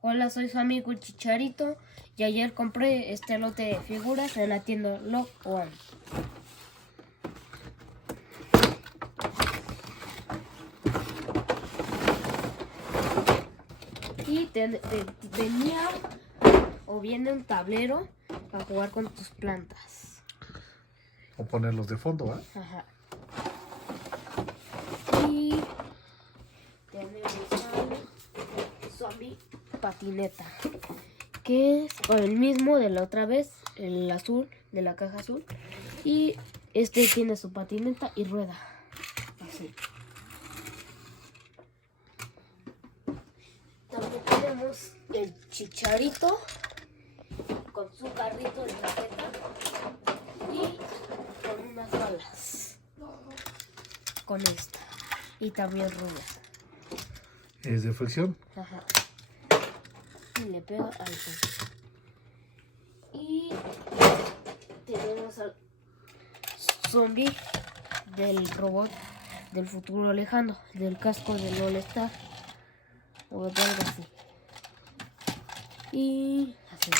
Hola, soy su amigo Chicharito y ayer compré este lote de figuras en la tienda Lock One. Y venía o viene un tablero para jugar con tus plantas. O ponerlos de fondo, ¿eh? Ajá. Y tenemos al zombie patineta, que es el mismo de la otra vez, el azul, de la caja azul. Y este tiene su patineta y rueda. Así. También tenemos el Chicharito con su carrito de tarjeta y con unas balas. Con esta. Y también ruedas. Es de fricción. Ajá. Y le pega al fondo. Y tenemos al zombie del robot del futuro lejano, del casco del All-Star o algo así. Y así.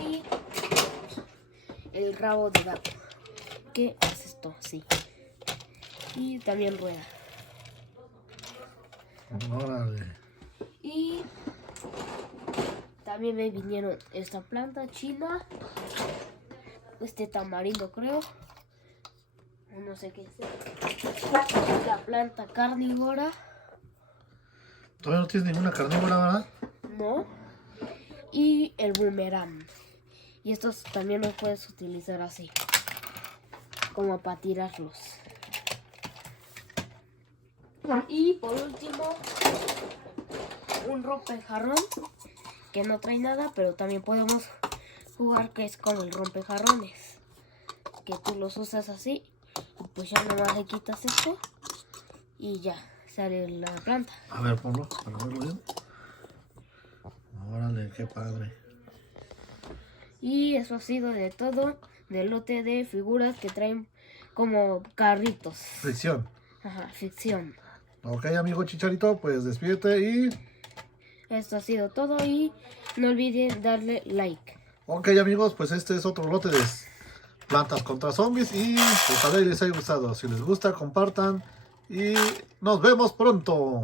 Y el rabo de gato, que es esto, así. Y también rueda. Órale. Y también me vinieron esta planta china, este tamarindo creo, no sé qué es, la planta carnívora, Todavía no tienes ninguna carnívora, ¿verdad? no, y el boomerang. Y estos también los puedes utilizar así, como para tirarlos. Y por último, un rompejarrón que no trae nada, pero también podemos jugar, que es como el rompejarrones, que tú los usas así y pues ya nomás le quitas esto y ya sale la planta. A ver, ponlo para verlo bien. Órale, qué padre. Y eso ha sido de todo del lote de figuras que traen como carritos. Fricción. Ajá, ficción. Ok, amigo Chicharito, pues despídete y... Esto ha sido todo y no olviden darle like. Ok, amigos, pues este es otro lote de plantas contra zombies y ojalá les haya gustado. Si les gusta, compartan y nos vemos pronto.